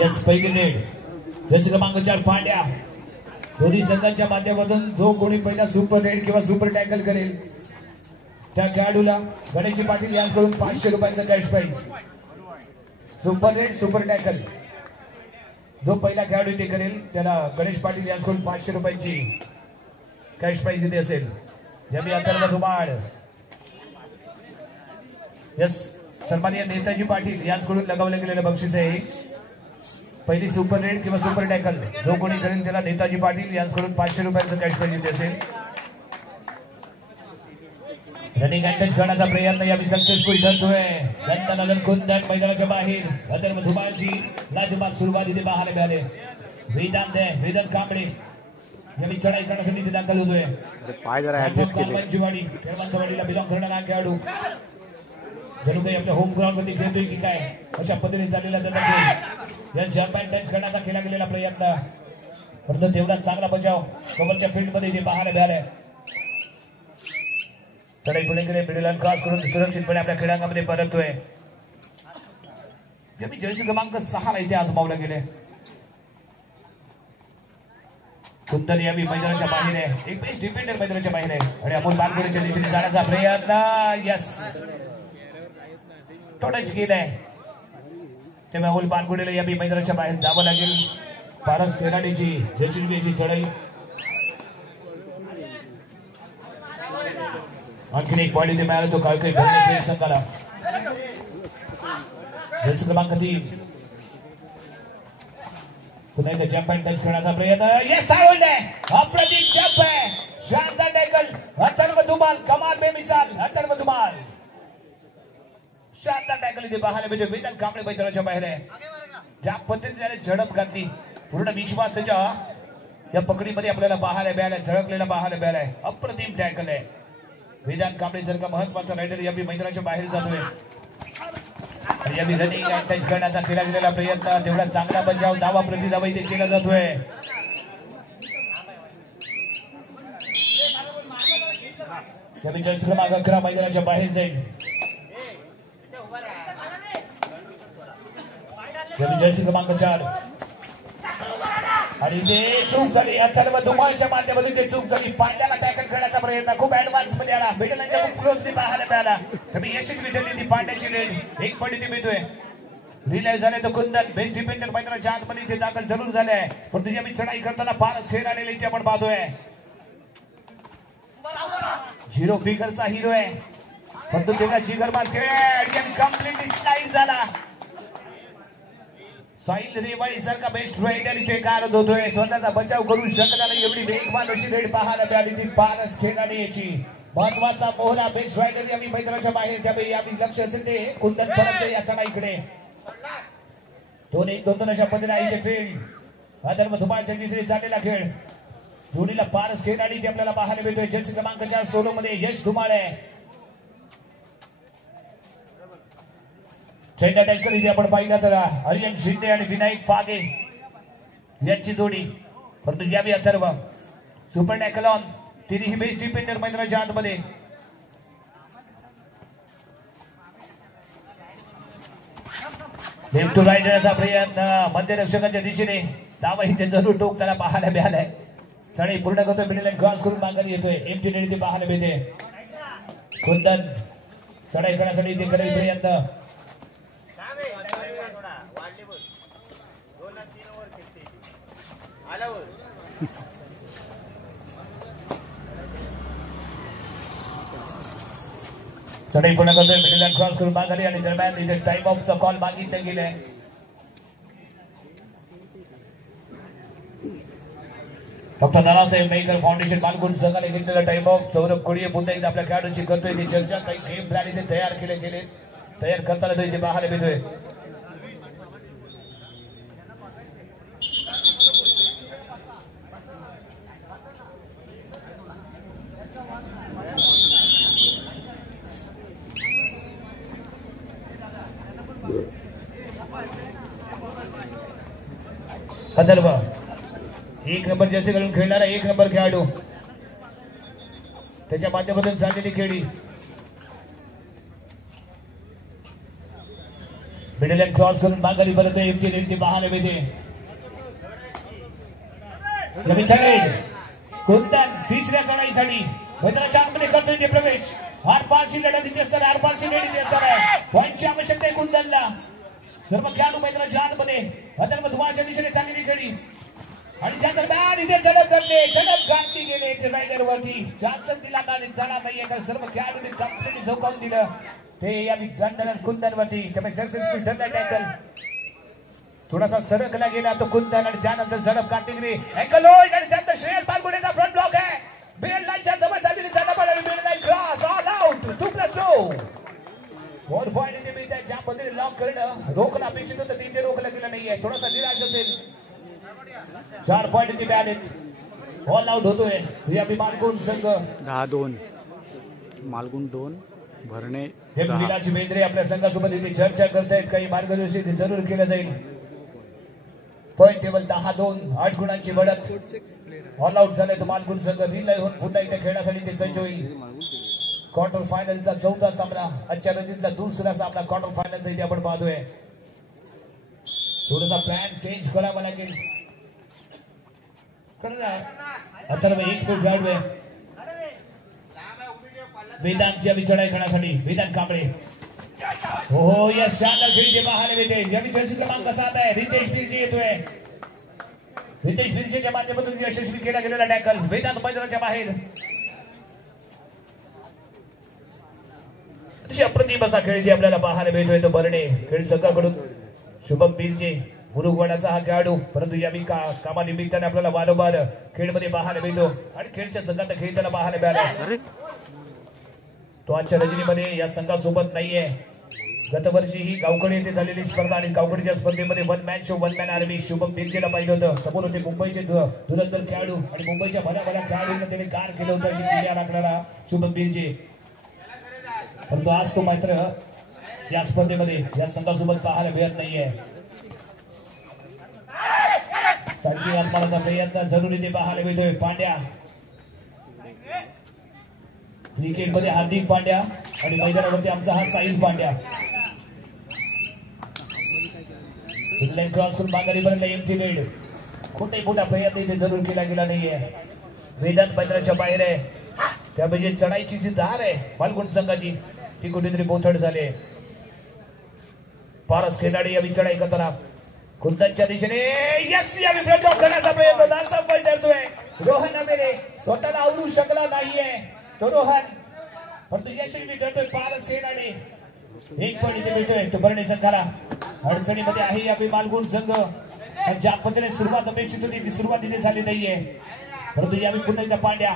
Yes पहिली red Jersey क्रमांक 4 पांड्या दोन्ही संघांच्या माध्यमातून जो कोणी पहिला सुपर रेड किंवा सुपर टॅकल करेल त्या खेळाडूला गणेश पाटील यांच्याकडून 500 रुपयांचा cash prize. Super raid super tackle जो पहिला खेळाडू ते करेल त्याला गणेश पाटील यांच्याकडून 500 रुपयांची कॅश प्राइज दिली असेल. जमी अथर्व धुमाळ यस सन्माननीय नेताजी पाटील यांच्याकडून लगावलं गेलेलं बक्षीस आहे. पहिली सुपर रेड किंवा सुपर टॅकल जो कोणी करेल त्याला नेताजी पाटील यांच्याकडून 500 रुपयांचा कॅश प्राइज दिली असेल. रनिंग अँड टच करण्याचा प्रयत्न यावेळी सक्सेसफुल ठरतोय. दंतनगर कुंदन मैदानाच्या बाहेर अथर्व धुमाळची लाजबाब सुरुवात इथे पाहायला मिळाले. वेदांत कांबळे यावेळी चढाई करण्यासाठी इथे दाखल होतोय. पाय जरा ऍडजस्ट केले. खेळवाडीला बिलॉंग करणारा खेळाडू जणू काही आपल्या होम ग्राउंड मध्ये खेळतोय की काय अशा पद्धतीने चाललेला त्याचा या जम्प अँड टच करण्याचा केला गेलेला प्रयत्न परंतु तेवढा चांगला बचाव कव्हरच्या फील्ड मध्ये इथे पाहायला मिळालाय. चढाई पुढे गेले मिडल क्रॉस करून सुरक्षितपणे आपल्या क्रीडांगणामध्ये परततोय. जर्सी क्रमांक 6 ला इथे आजमावला गेले. कुंदन यावी मैदानाच्या बाहेर आहे. एक बेस्ट डिफेंडर मैदानाच्या बाहेर आहे आणि अमोल बारगोडेच्या दिशेने जाण्याचा प्रयत्न यस टच केलाय. तेव्हा अमोल बारगोडेला यावी मैदानाच्या बाहेर जावं लागेल. पारस खेळाडूची जयश्रीची चढाई आणखीन एक पॉइंट इथे मिळाला तो काळकरी खेळ संघाला. जर्सी क्रमांक 3 पुन्हा एकदा जम्प अँड टच करण्याचा प्रयत्न येस अप्रतिम जम्प आहे. शानदार टॅकल अथर्व धुमाळ कमाल बेमिसाल अथर्व धुमाळ शानदार टॅकल इथे पाहायला मिळतो. वेदन कांबळे मैदानाच्या बाहेर आहे. ज्या पद्धतीने त्याने झडप घातली पूर्ण विश्वास त्याच्या या पकडीमध्ये आपल्याला पाहायला मिळालाय. झळकलेला पाहायला मिळालाय. अप्रतिम टॅकल आहे. वेदांत कांबळे सारखा महत्वाचा रायडर या मैदानाच्या बाहेर जातोय. यावी रनिंग अँड टच करण्याचा केला गेलेला प्रयत्न तेवढा चांगला बचाव धावा प्रति धावा इथे केला जातोय. यावी जर्सी क्रमांक 11 मैदानाच्या बाहेर जाईल. यावी जर्सी क्रमांक 4 आणि ते चूक झाली. अथर्व धुमाळच्या माध्यमातून ते चूक झाली. पांड्याला टॅकल करण्याचा प्रयत्न खूप ऍडव्हान्स मध्ये आला. मिडलच्या खूप क्लोजली पाहायला मिळाला. कमी यशस्वी ठरली ती पांड्याची रेड. एक पॉइंट इथे मिळतोय. रिलाइज झाले तो कुंदन बेस्ट डिफेंडर मैदानाच्या आतमध्ये इथे दाखल जरूर झालाय पण तुझ्या मी चढाई करताना फारच खेळ आलेला इथे आपण पाहतोय. 0 फिगरचा हिरो आहे परंतु तेवढा जिगरबाज खेळ आहे. कम्प्लीटली स्लाइड झाला. साहिल रेवाळी सारखा बेस्ट रायडर इथे कारत होतोय. स्वतःचा बचाव करू शकला नाही एवढी वेगवान अशी रेड पाहायला मिळाली ती पारस खेळाडू याची. महत्वाचा मोहरा बेस्ट रायडर यावी मैदानाच्या बाहेर त्यावेळी यावी लक्ष असेल ते कुंदन परत या चढाईकडे 2-1-2 अशा पद्धतीने इथे फील्ड अथर्व धुमाळच्या तिथे चाललेला खेळ जोडीला पारस खेळाडू इथे आपल्याला पाहायला मिळतोय. जर्सी क्रमांक 4 सोलो मध्ये यश धुमाळ आहे. चैत्य टॅक्सर इथे आपण पाहिलं तर हरियन शिंदे आणि विनायक फागे यांची जोडी परंतु यावी अथर्व सुपर टॅकल ऑन तिन्ही बेस्ट डिफेंडर मैदानाच्या आतमध्ये. लेफ्ट टू राईट जाण्याचा प्रयत्न मध्यरक्षकांच्या दिशेने धावा इथे जरूर टोक त्याला पाहायला मिळालाय. चढाई पूर्ण करतोय. मिडल क्रॉस करून माघारी येतोय. एमटी रेड इथे पाहायला मिळते. कुंदन चढाई करण्यासाठी इथे करेल प्रयत्न. चढाई पूर्ण करतोय. मिडल क्रॉस करून माघारी आणि दरम्यान इथे टाइम ऑफचा कॉल मागितला गेलाय. डॉक्टर नानासाहेब मेहकर फाउंडेशन मालगुण संघाने घेतलेला टाइम ऑफ. सौरभ कोळी पुन्हा एकदा आपल्या खेळाडूंची करतोय ती चर्चा. काही गेम प्लॅन इथे तयार केले गेले तयार करताना तो इथे पाहायला मिळतोय. अथर्व 1 नंबर जर्सी घालून खेळणारा 1 नंबर खेळाडू त्याच्या माध्यमातून झालेली खेळी मिडल लाईन क्रॉस करून माघारी परत एमटी रेड ती पाहायला मिळते. कुंदन तिसऱ्या चढाईसाठी मैदानाच्या आतमध्ये करतोय ते प्रवेश. आरपारची लढत इथे असणार, आरपारची लढत इथे असणार आहे. पॉईंटची आवश्यकता आहे कुंदनला. सर्व खेळाडू मैदानाच्या आतमध्ये अथर्व धुमाळच्या दिशेने चाललेली खेळी आणि त्या दरम्यान इथे झडप गाठली गेले रायडर वरती. जास्त दिला जाणार नाहीये कारण सर्व खेळाडूंनी कम्प्लीटली झोकावून दिलं ते या कुंदन वरती. त्यामुळे सक्सेसफुल ठरला टॅकल. थोडासा सरकला गेला तो कुंदन आणि त्यानंतर झडप गाठली गेली. अँकल होल्ड आणि त्यानंतर श्रेयस पालगुडेचा फ्रंट ब्लॉक आहे. बेड लाईनच्या जवळ चाललेली झडप आणि bed line cross all out 2+2. 4 point इथे मिळतात. ज्या पद्धतीने लॉक करणं रोखणं अपेक्षित होतं ते रोखलं गेलं नाहीये. थोडासा निराश असेल. 4 पॉइंट इथे मिळालेत. ऑल आउट होतोय याबी मालगुण संघ. 10-2 मालगुण 2 भरणे. विलास बेंद्रे आपल्या संघासोबत इथे चर्चा करतायत. काही मार्गदर्शन जरूर केलं जाईल. पॉइंट टेबल 10-2 8 गुणांची बढत. ऑल आउट झाले तो मालगुण संघ. रिलय होऊन पुन्हा इथे खेळण्यासाठी ते सज्ज होईल. क्वार्टर फायनलचा चौथा सामना. आजच्या रणजीतला दुसरा सामना क्वार्टर फायनलचा इथे आपण पाहतोय. थोडासा प्लॅन चेंज करावा लागेल. अथर्व 1 फूट गाडवे वेदांतच्या विचढाई करण्यासाठी वेदांत कांबळे. हो या शानदार खेळीचे पाहायला मिळते. यावी जर्सी क्रमांक 7 आहे रितेश बिर्जे येतोय. रितेश बिर्जेच्या माध्यमातून यशस्वी केला गेलेला टॅकल. वेदांत मैदानाच्या बाहेर. अतिशय अप्रतिम असा खेळ जे आपल्याला पाहायला मिळतोय तो बरणे खेळ संघाकडून. शुभम बिर्जे मुरुगवाडाचा हा खेळाडू परंतु यावी कामानिमित्ताने आपल्याला वारंवार खेळमध्ये पाहायला मिळतो आणि खेळच्या संघात खेळताना पाहायला मिळाला. तो आजच्या रजनीमध्ये या संघासोबत नाहीये. गतवर्षी ही गावकडे येथे झालेली स्पर्धा आणि गावकडच्या स्पर्धेमध्ये 1 man show 1 man army Shubham बिर्जेला पाहिलं होतं. समोर होते मुंबईचे धुरंधर खेळाडू आणि मुंबईच्या भल्या खेळाडूंना त्याने कार केलं होतं अशी क्रिया लागणारा शुभम बिर्जे. परंतु आज तो मात्र या स्पर्धेमध्ये या संघासोबत पाहायला मिळत नाहीये. सारखी आत्माचा प्रयत्न जरुरी ते पाहायला मिळतोय. पांड्या क्रिकेट मध्ये हार्दिक पांड्या आणि मैदानावरती आमचा हा साहिल पांड्या. क्रॉस करून माघारी पर्यंत एमटी रेड. कुठे मोठा प्रयत्न इथे जरूर केला गेला नाहीये. वेदांत मैदानाच्या बाहेर आहे. त्यामध्ये चढाईची जी धार आहे मालगुण संघाची ती कुठेतरी बोथड झाली. पारस खेळाडी या चढाई करताना कुंदनच्या दिशेने यस या करण्याचा प्रयत्न सफल ठरतोय. रोहन अमेरे स्वतःला आवरू शकला नाहीये तो रोहन परंतु यशस्वी ठरतोय. पारस खेळाडी 1 पॉइंट इथे मिळतोय तो बरणे संघाला. अडचणीमध्ये आहे या मालगुण संघ. ज्या पद्धतीने सुरुवात अपेक्षित होती ती सुरुवात इथे झाली नाहीये परंतु यावेळी पुन्हा एकदा पांड्या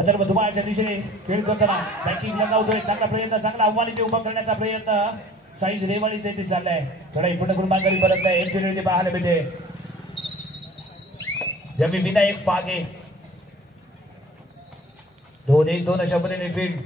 अथर्व धुमाळच्या दिशेने खेळ करताना बॅटिंग लगावतोय. चांगला प्रयत्न चांगला आव्हान इथे उभा करण्याचा प्रयत्न साईद रेवाळीचा इथे चाललाय. चढाई पूर्ण करून माघारी परत नाही. एमटी पाहायला मिळते. यावेळी विनायक फागे 2-1-2 अशा पद्धतीने फील्ड.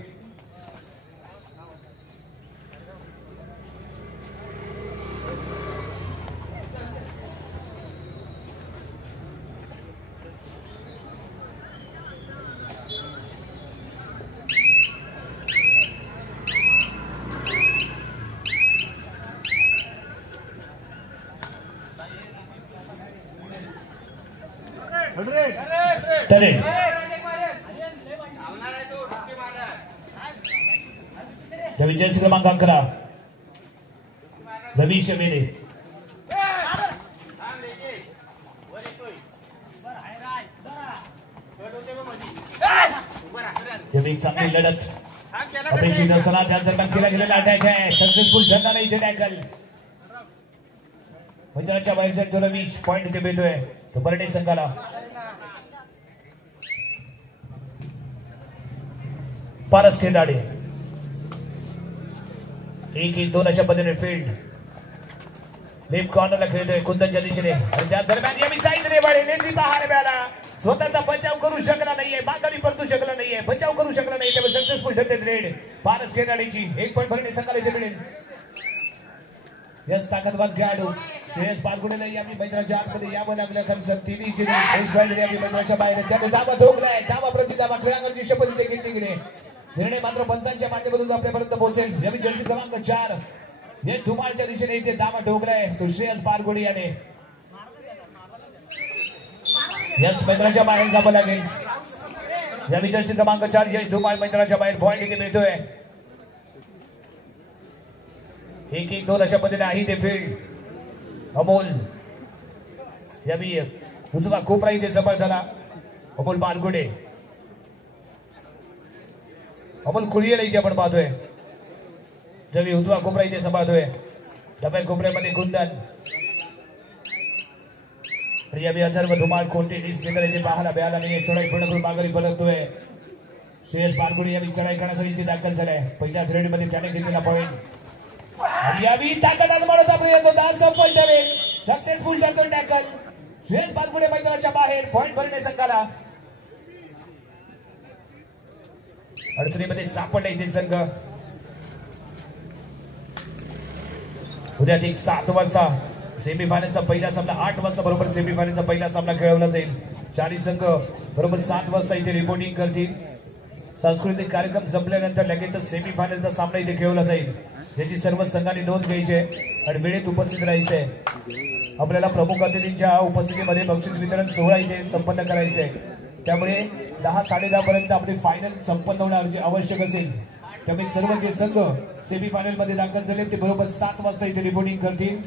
जर्सी क्रमांक 11 रवीश मेरे. चांगली लढत अपेक्षित असताना त्या दरम्यान केला गेलेला अटॅक आहे. सक्सेसफुल ठरला नाही इथे टॅकल. मैदानाच्या बाहेरच्या तो रवीश पॉइंट इथे मिळतोय तो बरणे संघाला. पारस खेळाडे 1-2 अशा पद्धतीने फील्ड. लेफ्ट कॉर्नरला खेळतोय कुंदनच्या दिशेने आणि त्या दरम्यान यावी साईद रेवाळे लेझी पाहायला मिळाला. स्वतःचा बचाव करू शकला नाहीये. माघारी परतू शकला नाहीये. बचाव करू शकला नाही. त्यामुळे सक्सेसफुल ठरते रेड पारस खेळाडीची. 1 पॉइंट भरणे संघाला इथे मिळेल. यस ताकदवान खेळाडू श्रेयस पालगुडेला यावी मैदानाच्या आतमध्ये यावं लागलं कारण तिन्ही यावी मैदानाच्या बाहेर. त्यामुळे दाबा ठोकलाय. दाबा प्रति दाबा खेळांची शपथ इथे घेतली गेली. निर्णय मात्र पंचांच्या माध्यमातून आपल्यापर्यंत पोहोचेल. यावी जर्सी क्रमांक 4 यश धुमाळच्या दिशेने इथे दामा ठोकलाय तो श्रेयस पारगोडी याने यश मैदानाच्या बाहेर जावं लागेल. या विजयाची क्रमांक 4 यश धुमाळ मैदानाच्या बाहेर पॉइंट इथे मिळतोय. 1-1-2 अशा पद्धतीने आहे ते फील्ड. अमोल यावी उजवा कोपरा इथे जवळ झाला. अमोल पारगोडे अमोल कुळीला इथे आपण पाहतोय. जवी उजवा कोपरा इथे सांभाळतोय. डब्या कोपऱ्यामध्ये कुंदन यावी अथर्व धुमाळ कोणते डिस्प्ले इथे पाहायला मिळाला नाही. चढाई पूर्ण करून माघारी परततोय. श्रेयस पारगोडे यावी चढाई करण्यासाठी इथे दाखल झालाय. पहिल्याच रेडमध्ये त्याने घेतलेला पॉईंट. यावी ताकद आजमावण्याचा प्रयत्न सफल ठरेल. सक्सेसफुल ठरतो टॅकल. श्रेयस पारगोडे मैदानाच्या बाहेर पॉईंट भरणे संघाला. अडचणीमध्ये सापडला इथे संघ. उद्या ठीक 7 वाजता सेमीफायनलचा पहिला सामना 8 वाजता बरोबर सेमीफायनलचा पहिला सामना खेळवला जाईल. 4 संघ बरोबर 7 वाजता इथे रिपोर्टिंग करतील. सांस्कृतिक कार्यक्रम संपल्यानंतर लगेचच सेमीफायनलचा सामना इथे खेळवला जाईल. याची सर्व संघांनी नोंद घ्यायची आणि वेळेत उपस्थित राहायचे. आपल्याला प्रमुख अतिथींच्या उपस्थितीमध्ये बक्षीस वितरण सोहळा इथे संपन्न करायचे. त्यामुळे 10-10:30 पर्यंत आपली फायनल संपन्न होणं आवश्यक असेल. त्यामुळे सर्व जे संघ सेमीफायनल मध्ये दाखल झाले ते बरोबर 7 वाजता इथे रिपोर्टिंग करतील.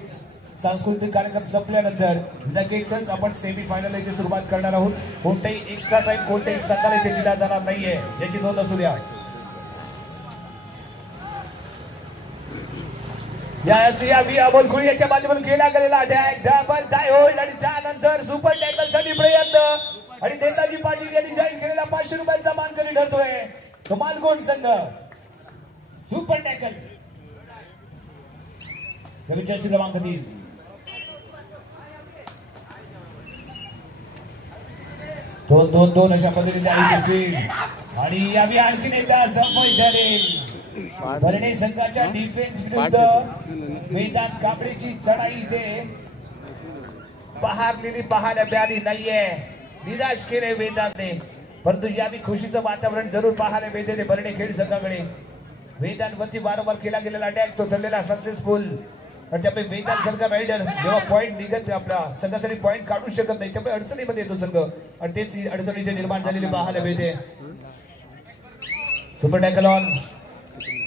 सांस्कृतिक कार्यक्रम संपल्यानंतर लगेचच आपण सेमीफायनल इथे सुरुवात करणार आहोत. कोणताही एक्स्ट्रा टाइम कोणत्याही संघाला इथे दिला जाणार नाहीये याची नोंद असू द्या. अमोल खुळी याच्या माध्यमातून केला गेलेला अटॅक डबल डाय होल्ड आणि त्यानंतर सुपर टॅकल साठी प्रयत्न आणि नेताजी पाटील यांनी जाहीर केलेला 500 रुपयांचा मानकरी ठरतोय तो मालगुण संघ. सुपर टॅकल क्रमांक 3 2-2-2 अशा पद्धतीने आणि यावी आणखीन एकदा सफल ठरेल. भरणे संघाच्या डिफेन्स विरुद्ध मैदान कांबळेची चढाई इथे पहारलेली पाहायला मिळाली नाहीये. निराश केले वेदांतने परंतु यावी खुशीचं वातावरण जरूर पाहायला मिळते. भरणे खेळ संघाकडे वेदांवरती वारंवार केला गेलेला अटॅक तो ठरलेला सक्सेसफुल. आणि त्यामुळे वेदांत संघ रायडर जेव्हा पॉईंट निघत आपला संघासाठी पॉईंट काढू शकत नाही त्यामुळे अडचणीमध्ये येतो संघ आणि तेच अडचणीचे निर्माण झालेली पाहायला मिळते. Super tackle on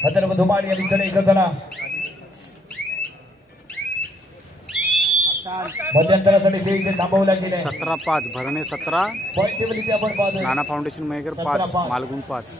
Atharva Dhumal यांनी चढाई करताना मध्यंतरासाठी ते इथे थांबवला गेले. 17-5 भरणे 17 पॉईंट टेबल इथे आपण पाहतो. नाना फाउंडेशन मेकर 5 मालगुण 5.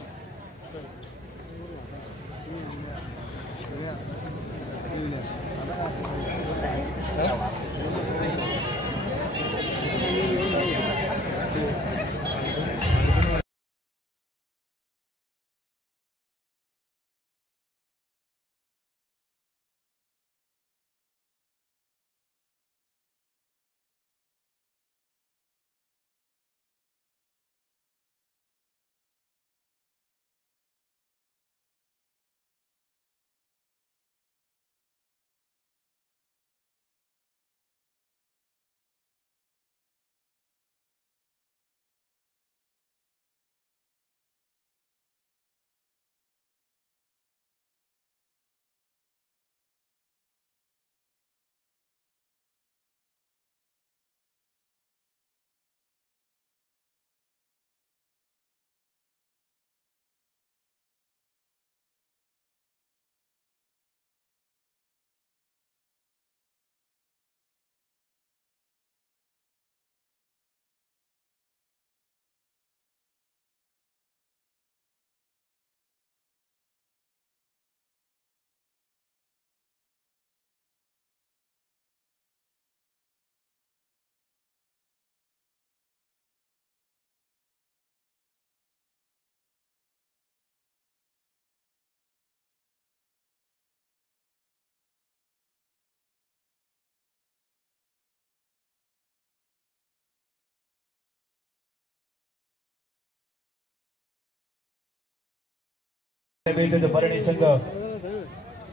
भरणे संघ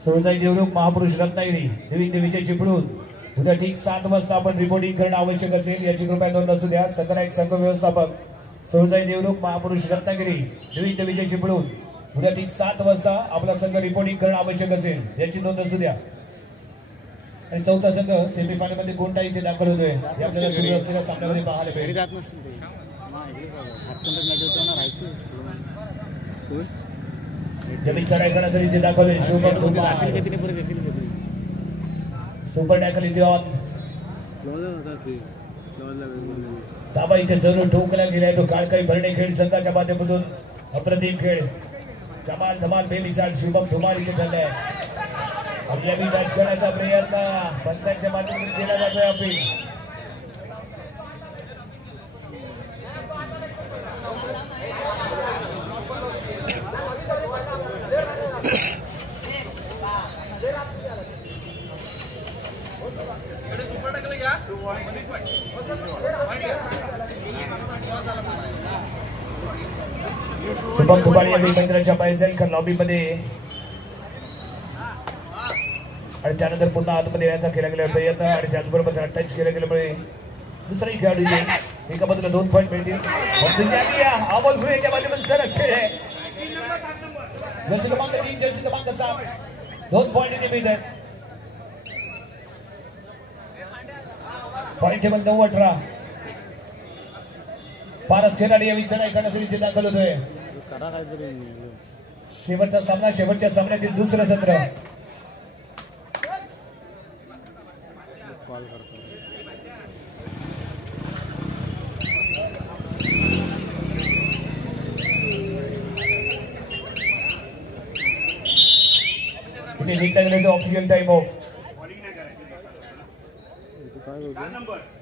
सोळजाई देवरुख महापुरुष रत्नागिरी देवी विजय चिपळूण उद्या ठीक 7 वाजता आपण रिपोर्टिंग करणं आवश्यक असेल याची कृपया नोंद असू द्या. सदर एक संघ व्यवस्थापक सोळजाई देवरुख महापुरुष रत्नागिरी देवी विजय चिपळूण उद्या ठीक 7 वाजता आपला संघ रिपोर्टिंग करणं आवश्यक असेल याची नोंद असू द्या. आणि चौथा संघ सेमीफायनल मध्ये कोणता इथे दाखल होतोय हे आपल्याला सुरू असलेल्या सामन्यामध्ये पाहायला घरी मिळेल. जात नसतील ते. हा, इकडे बघा. हातकंडक नाही देत ना, राहायचं. जमीन चढाई करण्यासाठी इथे दाखल होईल शुभम राहतील धुमाळ. का तिने परत येतील का ते? सुपर टॅकल इथे ऑन. ताबा इथे जरूर ठोकला गेलाय तो काळकाई भरणे खेळ संघाच्या माध्यमातून अप्रतिम खेळ. धमाल धमाल बेमिसाल शुभम धुमाळ इथे झालाय. आपल्या बी मॅच खेळायचा प्रयत्न पंचांच्या माध्यमातून केला जातोय. अपील शुभम धुमाळ या मैदानाच्या बाहेर जाईल का लॉबी मध्ये आणि त्यानंतर पुन्हा आतमध्ये यायचा केला गेला प्रयत्न आणि त्याचबरोबर टच केला गेल्यामुळे दुसराही खेळाडू येईल. एका बाजूला 2 पॉईंट मिळतील. अमोल गुळेच्या माध्यमातून सरस खेळ आहे. जर्सी क्रमांक 3 जर्सी क्रमांक 7 2 पॉईंट इथे मिळतात. Point table 9-18. पारस खेळाडू या विचार करण्यासाठी इथे दाखल होतोय. करा काहीतरी. शेवटचा सामना शेवटच्या सामन्यातील दुसरं सत्र. कॉल करतो. इथे घेतला गेला ऑफिशियल टाइम ऑफ.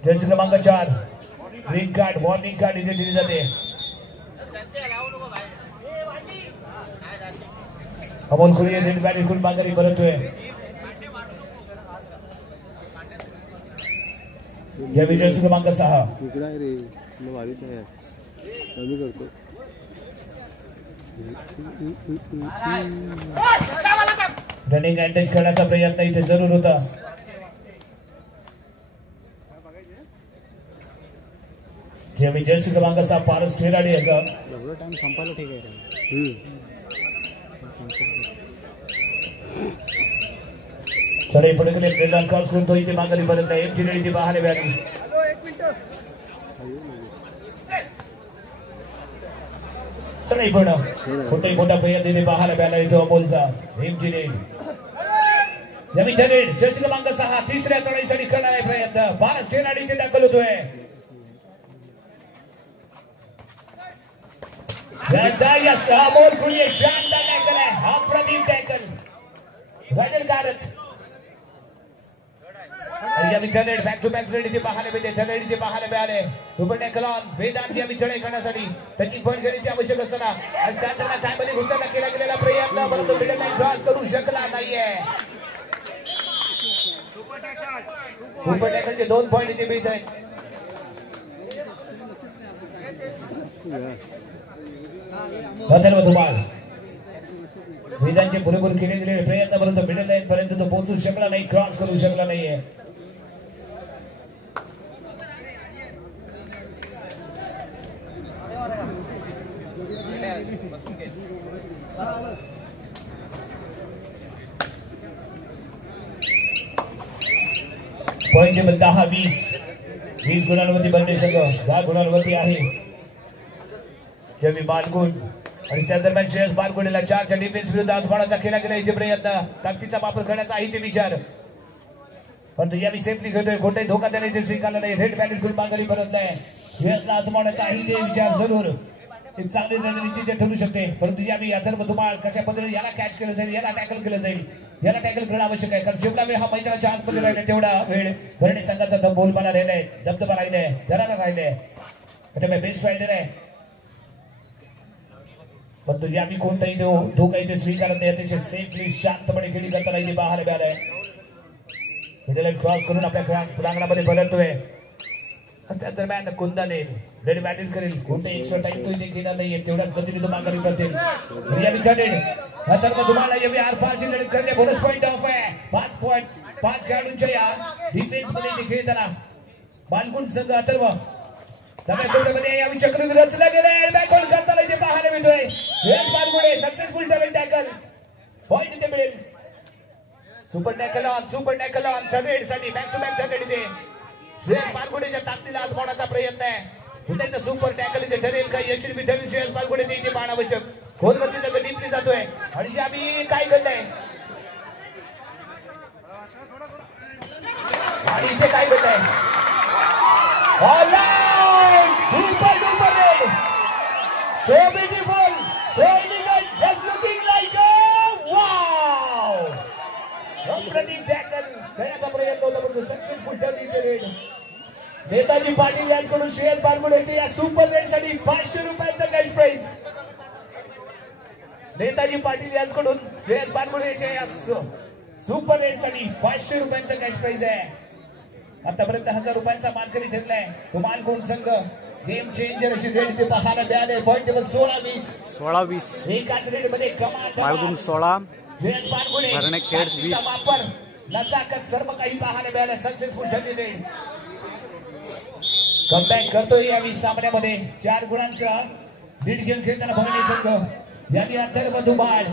जर्सी क्रमांक 4 ग्रीन कार्ड वॉर्निंग कार्ड इथे दिली जाते. अमोल खुले रेड बॅट इकडून माघारी परततोय. या जर्सी क्रमांक 6 रनिंग अँड टच करण्याचा प्रयत्न इथे जरूर होता. जर्सी क्रमांक 6 पारस खेळाडू याचा एवढा टाइम संपायला ठीक आहे. चढाई पुढे गेले प्रेरणा क्रॉस करून तो इथे माघारी परत आहे. एमची इथे पाहायला मिळाली. चढाई पण कुठेही मोठा प्रयत्न इथे पाहायला मिळाला येतो अमोलचा. एमची रेड जर्सी क्रमांक 6 तिसऱ्या चढाईसाठी करणार आहे प्रयत्न. पारस खेळाडू इथे दाखल होतोय. अमोल खुले शानदार टॅकल आहे. अप्रतिम tackle Rajan Karat. Back to back red इथे पाहायला मिळते. रेड इथे पाहायला मिळाले. सुपर टॅकल ऑन वेदांत या चढाई करण्यासाठी टचिंग पॉईंट घेण्याची आवश्यक असताना आज त्यानंतर टायमध्ये घुसण्याचा केला गेलेला प्रयत्न परंतु मिडल लाईन क्रॉस करू शकला नाहीये. सुपर टॅकलचे 2 पॉईंट इथे मिळत आहेत. अथर्व धुमाळ वेदांचे पुरेपूर केले गेलेले प्रयत्न परंतु मिडल लाईन पर्यंत तो पोहोचू शकला नाही. क्रॉस करू शकला नाहीये. पॉईंट टेबल 10-20 गुणांवरती बनले संघ 10 गुणांवरती आहे. जमी बालगुण आणि त्या दरम्यान श्रेयस बालगुणेला 4च्या डिफेन्स विरुद्ध आजमानाचा केला गेला इथे प्रयत्न. ताकदीचा वापर करण्याचा आहे ते विचार परंतु यावेळी सेफली घेतोय. कोणताही धोका त्याने इथे स्वीकारला नाही. रेड बॅलेट करून माघारी परत नाही. श्रेयसला आजमावण्याचा आहे ते विचार जरूर एक चांगली रणनीती ते ठरू शकते परंतु यावेळी अथर्व धुमाळ कशा पद्धतीने याला कॅच केलं जाईल याला टॅकल केलं जाईल. याला टॅकल करणं आवश्यक आहे कारण जेवढा वेळ हा मैदानाच्या आतमध्ये राहिला तेवढा वेळ भरणे संघाचा बोलबाला राहिलाय. धबधबा राहिलाय. धराला राहिलाय. बेस्ट रायडर आहे परंतु यावेळी कोणताही धोका इथे स्वीकारत नाही. अतिशय सेफली शांतपणे खेळी करताना इथे पाहायला मिळालाय. क्रॉस करून आपल्या प्रांगणामध्ये परततोय. त्या दरम्यान कुंदाने रेड बॅटिंग करेल. कोणते एक्स्ट्रा टाइम तो इथे घेणार नाहीये. तेवढ्याच गतीने तो माघारी करतील. अथर्व धुमाळ यावेळी आरपारची लढत करणे बोनस पॉईंट ऑफ आहे. 5 खेळाडूंच्या या डिफेन्स मध्ये इथे खेळताना बालगुण संघ अथर्व यावेळी चक्र रचला गेलाय. बॅकवर्ड करताना इथे पाहायला मिळतोय. Balgune successful double tackle point इथे मिळेल. Super tackle on third raid साठी back to back third raid इथे श्रेयस बालगुडेच्या ताकदीला आजमावण्याचा प्रयत्न आहे. पुन्हा सुपर टॅकल इथे ठरेल का यशस्वी ठरेल. श्रेयस बालगुडे इथे पाहणं आवश्यक. खोलवरती त्याचं डीपली जातोय आणि यावी काय घडलंय आणि इथे काय घडलंय. Super duper red. So beautiful, so elegant, just looking like a wow. अप्रतिम टॅकल करण्याचा प्रयत्न होता परंतु सक्सेसफुल ठरली ते रेड. नेताजी पाटील यांच्याकडून श्रेयस बालगुडेचे या सुपर रेड साठी 500 रुपयांचा कॅश प्राइज. नेताजी पाटील यांच्याकडून श्रेयस बालगुडेचे या सुपर रेड साठी 500 रुपयांचा कॅश प्राइज आहे. आतापर्यंत 1000 रुपयांचा मानकरी ठरलाय तो मालगुण संघ. गेम चेंजर अशी रेड ते पाहायला मिळाले. पॉईंट टेबल 16-20 एकाच रेड मध्ये मालगुण 16 श्रेयस बालगुडे भरणेखेड 20 वापर नजाकत सर्व काही पाहायला मिळालं. सक्सेसफुल ठरली रेड. कमबॅक करतोय या 20 सामन्यामध्ये 4 गुणांचा लीड घेऊन खेळताना भरणे संघ. यांनी अथर्व धुमाळ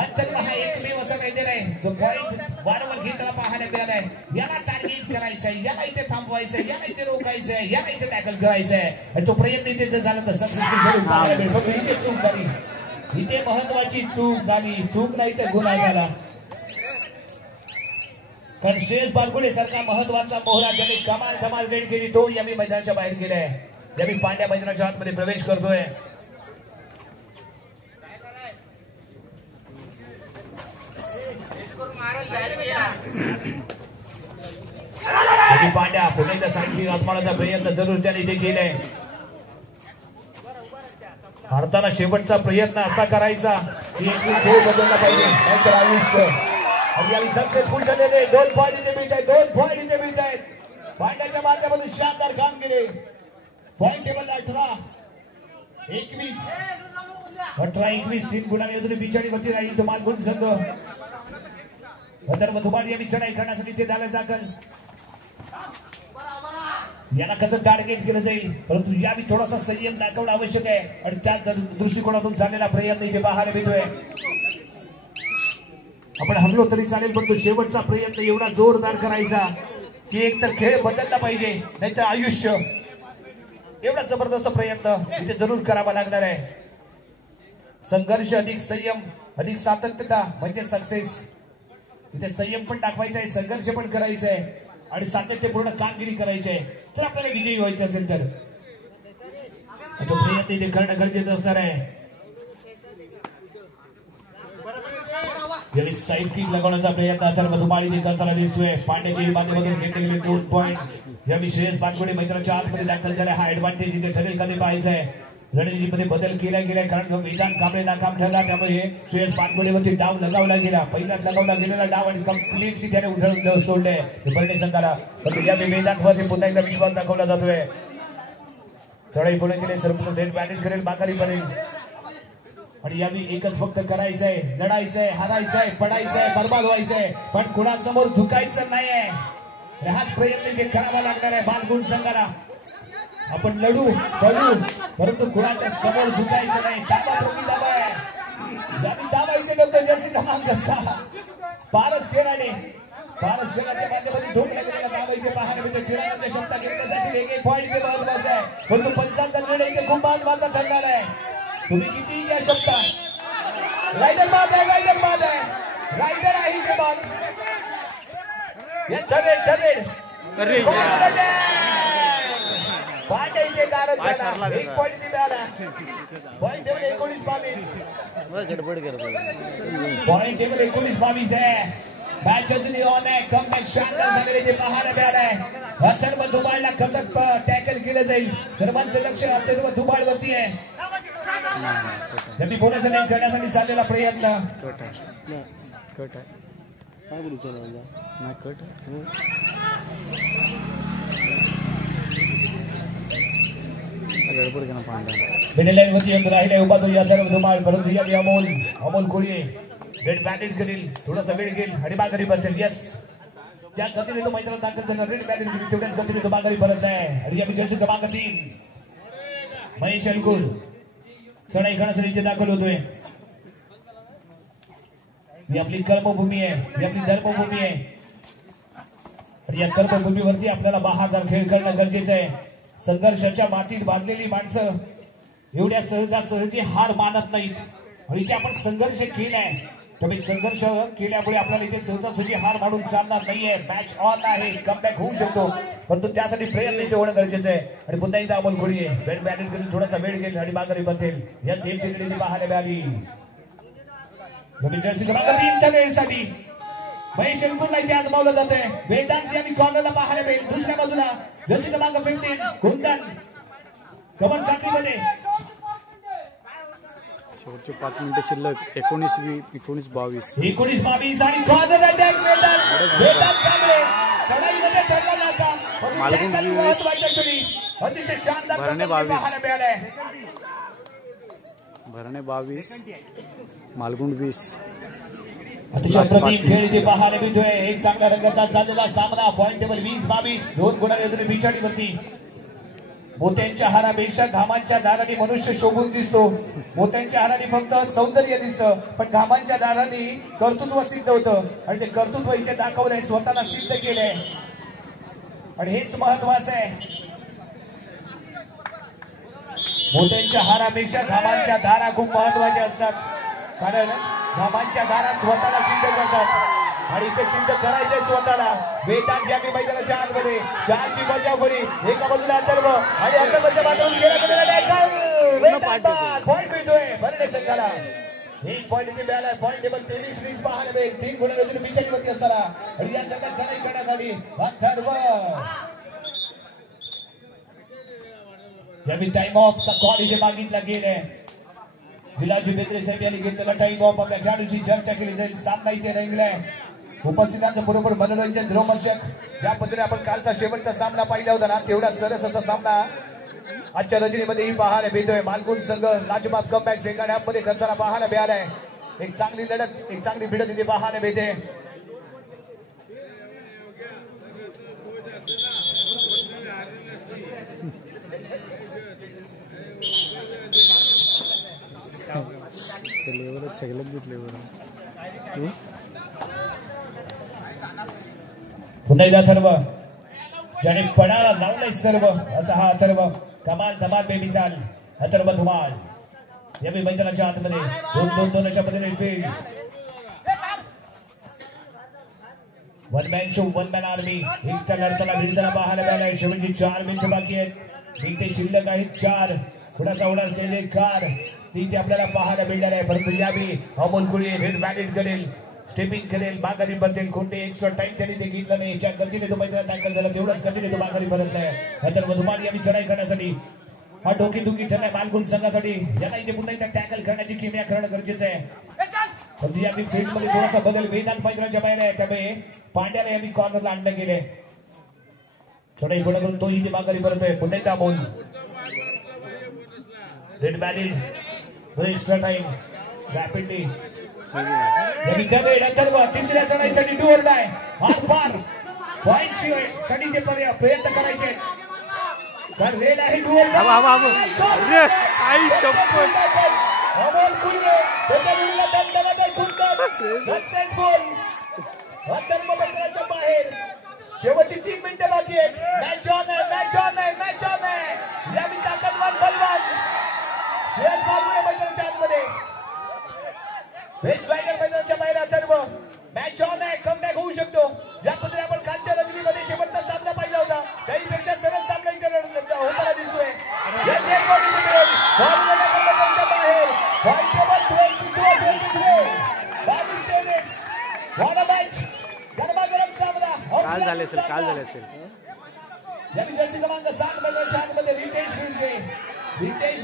अथर्व हा एकमेव असा राहिलेला आहे जो पॉईंट वारंवार घेताना पाहायला मिळालाय. याला टार्गेट करायचंय, याला इथे थांबवायचंय, याला इथे रोखायचंय, याला इथे टॅकल करायचंय आणि तो प्रयत्न इथे जर झाला तर सक्सेसफुल ठरून पाहायला मिळेल. पण इथे चूक झाली. इथे महत्वाची चूक झाली. चूक नाही तर गुन्हा झाला. कारण श्रेयस बालगुडे सारखा महत्वाचा मोहरा ज्याने कमाल धमाल रेड केली तो यावी मैदानाच्या बाहेर गेलाय. यावी पांड्या मैदानाच्या आतमध्ये प्रवेश करतोय. पांड्या पुणे एकदा सारखी आत्मानाचा प्रयत्न जरूर त्याने इथे केलाय. भारताला शेवटचा प्रयत्न असा करायचा की खेळ बदलला पाहिजे नाहीतर आयुष्य. आणि यावेळी सक्सेसफुल ठरलेले 2 पॉईंट इथे मिळत आहेत. 2 पॉईंट इथे मिळत आहेत. पांड्याच्या माध्यमातून शानदार काम केले. पॉईंट टेबल 18-21 3 गुणांनी अजून 42 वरती राहील तो मालगुण संघ. अथर्व धुमाळ यांनी चढाई करण्यासाठी ते झालं दाखल. याला कसं टार्गेट केलं जाईल परंतु यावेळी थोडासा संयम दाखवणं आवश्यक आहे आणि त्या दृष्टिकोनातून झालेला प्रयत्न इथे पाहायला मिळतोय. आपण हरलो तरी चालेल पण तो शेवटचा प्रयत्न एवढा जोरदार करायचा की एक तर खेळ बदलला पाहिजे नाहीतर आयुष्य. एवढा जबरदस्त प्रयत्न इथे जरूर करावा लागणार आहे. संघर्ष अधिक संयम अधिक सातत्यता म्हणजे सक्सेस. इथे संयम पण दाखवायचा आहे, संघर्ष पण करायचा आहे आणि सातत्यपूर्ण कामगिरी करायची आहे जर आपल्याला विजयी व्हायचे असेल तर. तो प्रयत्न इथे करणं गरजेचं असणार आहे. यावेळी साईड किक लगवण्याचा प्रयत्न अथर्व धुमाळ इथे करताना दिसतोय. पांड्याच्या माध्यमातून घेतले गेले 2 पॉईंट. यावेळी श्रेयस बालगुडे मैदानाच्या आतमध्ये दाखल झाले. हा ऍडव्हान्टेज इथे ठरेल का ते पाहायचं आहे. रणनीतीमध्ये बदल केला गेला कारण मैदान कांबळे नाकाम ठरला त्यामुळे श्रेयस बालगुडेवरती डाव लगावला गेला. पहिलाच लगावला गेलेला डाव आणि कम्प्लिटली त्याने उधळून सोडले बर्णे संघाला. पण या मैदानावरती पुन्हा एकदा विश्वास दाखवला जातोय. चढाई पुढे गेले सर्व रेड बॅलेन्स करेल बाकारी करेल आणि यावेळी एकच फक्त करायचंय, लढायचंय, हारायचंय, पडायचंय, बर्बाद व्हायचंय पण कुणासमोर झुकायचं नाहीये. हाच प्रयत्न इथे करावा लागणार आहे बालगुण संघाला. आपण लढू पडू परंतु कुणाच्या समोर झुकायचं नाही. दाबा प्रति दाबा आहे. यावेळी दाबायचे लोक जसे क्रमांक 6 पारस खेळाडे पारस खेळाच्या माध्यमातून ढोकला गेलेला दाबा इथे पाहायला मिळतो. खेळाडूच्या क्षमता घेण्यासाठी एक पॉईंट इथे महत्वाचा आहे परंतु 75 निर्णय इथे खूप महत्वाचा ठरणार आहे. तुम्ही किती घ्या शकता. रायडर बाद आहे, रायडर बाद आहे, रायडर आहे इथे बाद. ठरेल पांड्या इथे कारण झाला. 1 पॉईंट मिळाला. Point table 19-22. पॉईंट टेबल 19-22 आहे. मॅच अजूनही ऑन आहे. कमबॅक शानदार झालेले ते पाहायला मिळालंय. अथर्व धुमाळला कसं टॅकल केलं जाईल सर्वांचं लक्ष अथर्व धुमाळवरती आहे. त्यांनी बोलायचं नाही करण्यासाठी चाललेला प्रयत्न राहिले उभा तो अथर्व धुमाळ परंतु या अमोल कोळी रेड बॅलेन्स करील थोडासा वेळ घेईल आणि माघारी परतेल. यस ज्या गतीने तो मैदानात दाखल झाला रेड बॅलेन्स करील तेवढ्याच गतीने तो माघारी परत आहे. आणि या विजयाची क्रमांक 3 महेश अलकुर चढाई करण्यासाठी इथे दाखल होतोय. ही आपली कर्मभूमी आहे, ही आपली धर्मभूमी आहे आणि या कर्मभूमीवरती आपल्याला बहादर खेळ करणं गरजेचं आहे. संघर्षाच्या मातीत बांधलेली माणसं एवढ्या सहजासहजी हार मानत नाहीत आणि इथे आपण संघर्ष केलाय. तुम्ही संघर्ष केल्यामुळे आपल्याला इथे सहजासहजी हार मानून चालणार नाहीये. मॅच ऑन आहे, कमबॅक होऊ शकतो, परंतु त्यासाठी प्रयत्न इथे होणं गरजेचं आहे. आणि पुन्हा एकदा अमोल खोडे बॅट बॅटिंग करून थोडासा वेळ गेला आणि माघारी बसेल. या सेम चिकडीने पाहायला मिळाली जर्सी क्रमांक 3 वेळेसाठी महेश अंकुरला इथे आजमावलं जात आहे. वेदांत यांनी कॉर्नरला पाहायला मिळेल. दुसऱ्या बाजूला जर्सी क्रमांक 15 कुंदन कमल साखळीमध्ये शेवटचे 5 मिनिटं शिल्लक. 19-22 आणि कॉर्नर अटॅक वेदांत कांबळे सडाईमध्ये ठरला जाता. अतिशय शानदार भरणे पाहायला मिळालाय. भरणे 22 मालगुंड 20. अतिशय प्रदीप खेळ इथे पाहायला मिळतोय. एक चांगला रंगतदार चाललेला सामना. पॉईंट टेबल 20-22 2 गुणांनी बिछाडीवरती. मोत्यांच्या हारापेक्षा घामांच्या दाराने मनुष्य शोभून दिसतो. मोत्यांच्या हाराने फक्त सौंदर्य दिसतं, पण घामांच्या दाराने कर्तृत्व सिद्ध होतं आणि ते कर्तृत्व इथे दाखवलंय, स्वतःला सिद्ध केलंय आणि हेच महत्वाचं आहे. मोत्यांच्या हारापेक्षा घामांच्या धारा खूप महत्वाच्या असतात, कारण घामांच्या धारा स्वतःला सिद्ध करतात आणि इथे सिद्ध करायचंय स्वतःला. वेदांत या मैदानाच्या आतमध्ये 4ची बजावणी. एका बाजूला अथर्व आणि अथर्वच्या बाजूला पॉईंट मिळतोय भरणे संघाला. 1 पॉईंट इथे मिळालाय. पॉईंट टेबल 23-20 पाहायला मिळेल. 3 गुणांनी बिछाडीवरती असताना आणि या जगात चढाई करण्यासाठी अथर्व यावेळी टाइम ऑफचा कॉल इथे मागितला गेलाय. विलाजी बेत्रे साहेब यांनी घेतलेला टाइम ऑफ आपल्या खेळाडूची चर्चा केली जाईल. सामना इथे रंगलाय. उपस्थितांच्या बरोबर मनोरंजन रोमांचक. ज्या पद्धतीने आपण कालचा शेवटचा सामना पाहिला होता ना, तेवढा सरस असा सामना आजच्या रजनीमध्येही पाहायला मिळतोय. मालगुंड संघ लाजबाब कमबॅक सेकंड हाफ मध्ये करताना पाहायला मिळालाय. एक चांगली लढत, एक चांगली भिडत इथे पाहायला मिळते. पुन्हा एकदा अथर्व ज्याने पणाला लावलाय सर्व असा हा अथर्व. कमाल धमाल बेमिसाल अथर्व धुमाल यावेळी मैदानाच्या आतमध्ये 2-2 अशा पद्धतीने field. One man show, one man army. एकटा लढताना भिडताना पाहायला मिळालाय. शेवटची 4 मिनिटं बाकी आहेत. मिनिटे शिल्लक आहेत 4. कुणाचा होणार चेले कार ती ते आपल्याला पाहायला मिळणार आहे. परंतु यावेळी अमोल कुळे हेड बॅटिंग करेल, स्टेपिंग करेल, माघारी बदलेल. कोणते एक्स्ट्रा टाइम त्यांनी ते घेतला नाही. ज्या गतीने तो मैदानात दाखल झाला तेवढाच गतीने तो माघारी परतलाय. अथर्व धुमाल यांनी चढाई करण्यासाठी हा डोकेदुखी ठरलाय मालगुंड संघासाठी. यांना इथे पुन्हा एकदा टॅकल करण्याची किमया करणं गरजेचं आहे. परंतु यावेळी फील्डमध्ये थोडासा बदल. वेदांत मैदानाच्या बाहेर आहे, त्यामुळे पांड्याला यांनी कॉर्नरला आणलं गेले. चढाई पुढे करून तो इथे माघारी परतोय. पुन्हा एकदा Amol red batting extra time rapidly. तिसऱ्या चढाईसाठी डू ऑर डाय. आरपार पॉइंट शिवाय साठी ते प्रयत्न करायचे. रेड आहे डू ऑर डाय. अमोल कुळे त्याच्या विरुद्ध दंडमध्ये कुंदन सक्सेसफुल. अथर्व मैदानाच्या बाहेर. शेवटची 3 मिनिटं बाकी आहेत. मॅच ऑन आहे, मॅच ऑन आहे, मॅच ऑन आहे. यावी ताकदवान बलवान श्रेयस बाबुळे मैदानाच्या आतमध्ये. वेस्ट रायडर मैदानाच्या बाहेर अथर्व. मॅच ऑन आहे, कमबॅक होऊ शकतो. ज्या पद्धतीने आपण कालच्या रजनीमध्ये शेवटचा सामना पाहिला होता त्याहीपेक्षा सरस सामना इथे होताना दिसतोय. काल झाले असेल. यांनी जर्सी क्रमांक 7 मैदानाच्या आतमध्ये रितेश विंजे. रितेश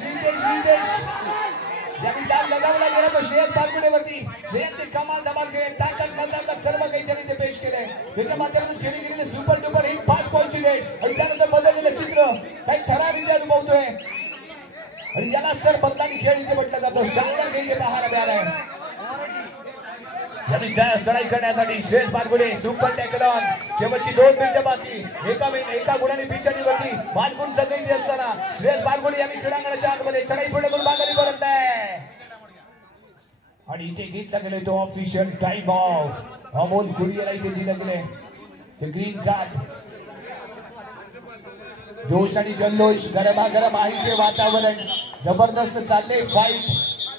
ज्यांनी डाग लगावला गेला तो श्रेयस बालगुडेवरती. श्रेयसने कमाल धमाल केले. ताकद नजाकत सर्व काही त्यांनी ते पेश केले. त्याच्या माध्यमातून केली गेलेले सुपर डुपर हिट 5 पॉईंटची रेट आणि त्यानंतर बदललेलं चित्र काही ठराव इथे अनुभवतोय आणि याला सर बदलानी खेळ इथे म्हटलं जातो. शानदार खेळ इथे पाहायला मिळालाय. यांनी चढाई करण्यासाठी Shreyas Balgude super tackle on. शेवटची 2 मिनिटं बाकी. एका गुणाने पिछाडीवरती मालगुंड संघ इथे असताना श्रेयस बालगुडे यांनी क्रीडांगणाच्या आतमध्ये चढाई पुढे करून माघारी परतलाय. आणि इथे घेतला गेलाय तो ऑफिशियल टाइम ऑफ अमोल कुरियला इथे दिलं गेले ते ग्रीन कार्ड. जोश आणि जल्लोष गरमागरम आहे ते वातावरण जबरदस्त चालले फाईट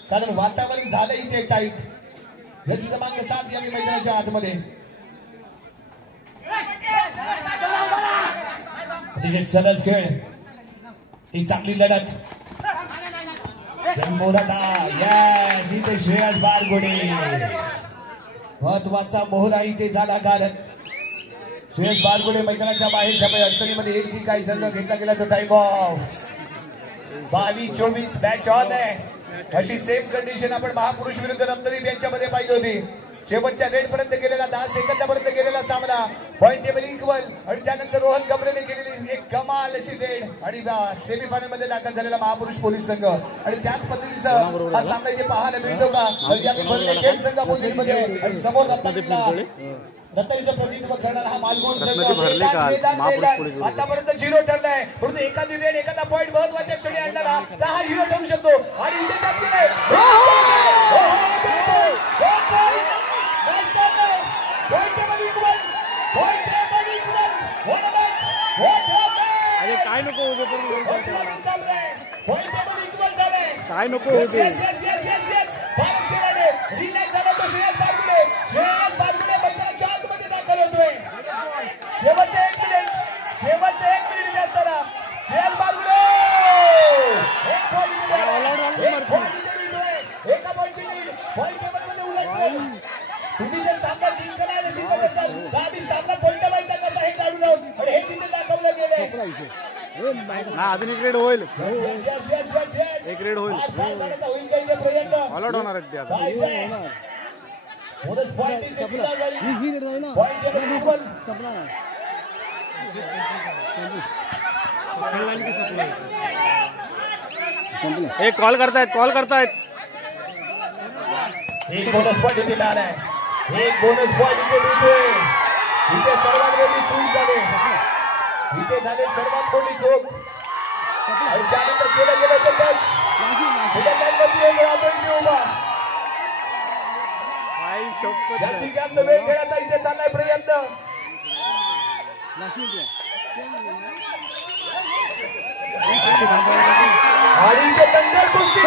कारण वातावरण झालं इथे टाईट. जर्सी क्रमांक 7 या मैदानाच्या आतमध्ये अतिशय सरस खेळ एक चांगली लढत यस इथे श्रेयस बारगुडे महत्वाचा मोहरा इथे झाला कारण श्रेयस बारगुडे मैदानाच्या बाहेर त्यामुळे अडचणीमध्ये एक ती काही संघ घेतला गेला तो टाइम ऑफ 22-24 मॅच ऑन आहे. अशी सेम कंडिशन आपण महापुरुष विरुद्ध रत्नदीप यांच्यामध्ये पाहिली होती. शेवटच्या रेड पर्यंत गेलेला 10 सेकंदापर्यंत गेलेला सामना पॉइंट टेबल इक्वल आणि त्यानंतर रोहन गबरेने केलेली एक कमाल अशी रेड आणि सेमीफायनल मध्ये दाखल झालेला महापुरुष पोलीस संघ आणि त्याच पद्धतीचा हा सामना इथे पाहायला मिळतो का गेम संघ अपोजिट मध्ये आणि समोर रत्नागिरीचं प्रतिनिधित्व करणारा हा मालगुण संघ आतापर्यंत 0 ठरलाय परंतु एखादी रेड एखादा पॉइंट महत्वाच्या क्षणी आणला तर हा हिरो ठरू शकतो आणि इथे काय नको काय नको शेवटचे 1 मिनिट असताना श्रेयस बारगुडे एका पॉईंटची लीड पॉईंट टेबलमध्ये उलटलं. तुम्ही जर सामना जिंकला आणि शिकत असाल तर आम्ही सामना पॉईंट टेबलचा कसा हे काढून आहोत आणि हे तिथे दाखवलं गेलंय. अजून एक रेड होईल एक रेड होईल होईल का इथे प्रयत्न ऑलआउट होणार आहेत ते आता. एक कॉल करतायत एक बोनस पॉइंट इथे मिळाला आहे. एक बोनस पॉइंट इथे मिळतोय. इथे सर्वात मोठी चूक झाली इथे झाले सर्वात मोठी चूक आणि त्यानंतर केलं गेलं ते टच उभा जास्तीत जास्त वेळ खेळायचा इथे चाललाय प्रयत्न आणि इथे दंगल कुस्ती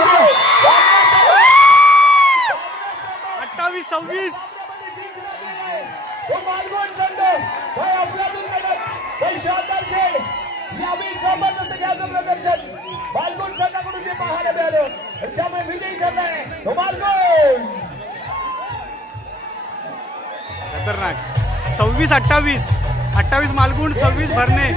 28-26 मालगुण संघ काही अफलातून लढत काही शानदार खेळ यावेळी जबरदस्त खेळाचं प्रदर्शन मालगुण संघाकडून ते पाहायला मिळालं त्यामुळे विजयी ठरलाय तो मालगुण. खतरनाक 26-28 मालगुण 26 भरणे.